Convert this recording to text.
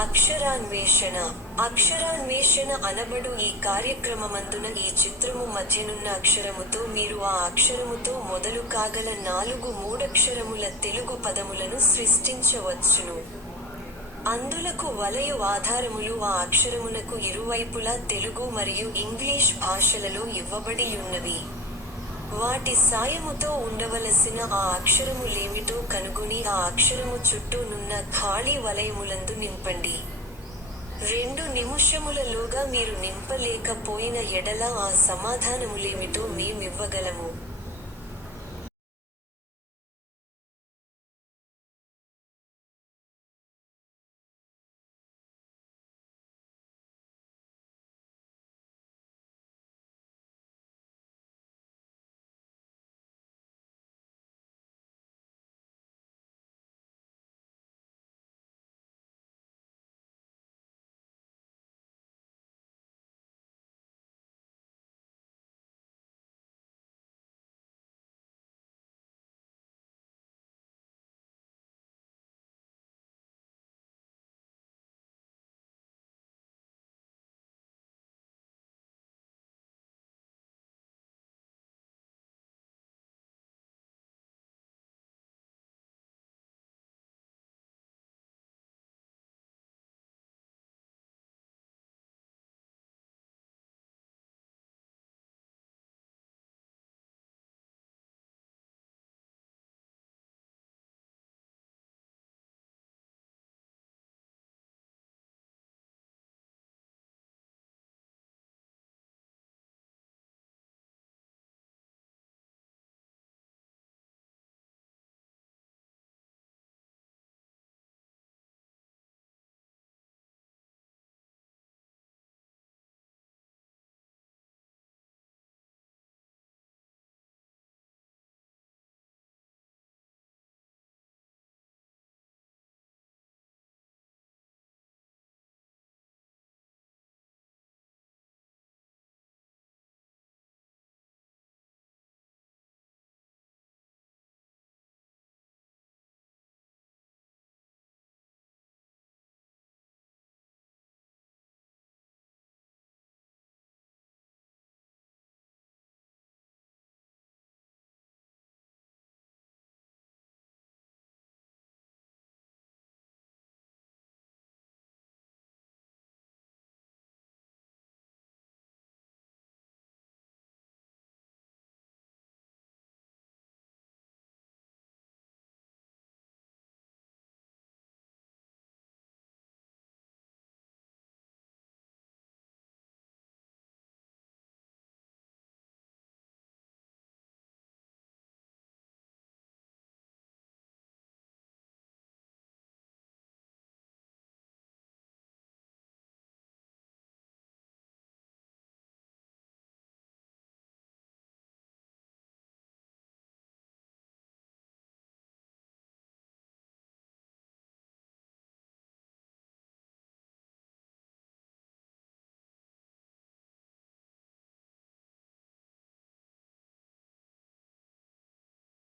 అక్షరాన్వేషణ. అక్షరాన్వేషణ అనబడు ఈ కార్యక్రమమందున ఈ చిత్రము మధ్యనున్న అక్షరముతో మీరు ఆ అక్షరముతో మొదలు కాగల 4 మూడక్షరముల తెలుగు పదములను సృష్టించవచ్చును. అందులకు వలయు ఆధారములు ఆ అక్షరమునకు ఇరువైపులా తెలుగు మరియు ఇంగ్లీష్ భాషలలో ఇవ్వబడియున్నవి. వాటి సాయముతో ఉండవలసిన ఆ అక్షరములేమిటో కనుగొని ఆ అక్షరము చుట్టూ నున్న ఖాళీ వలయములందు నింపండి. 2 నిముషములలోగా మీరు నింపలేక పోయిన ఎడల ఆ సమాధానములేమిటో మేమివ్వగలము.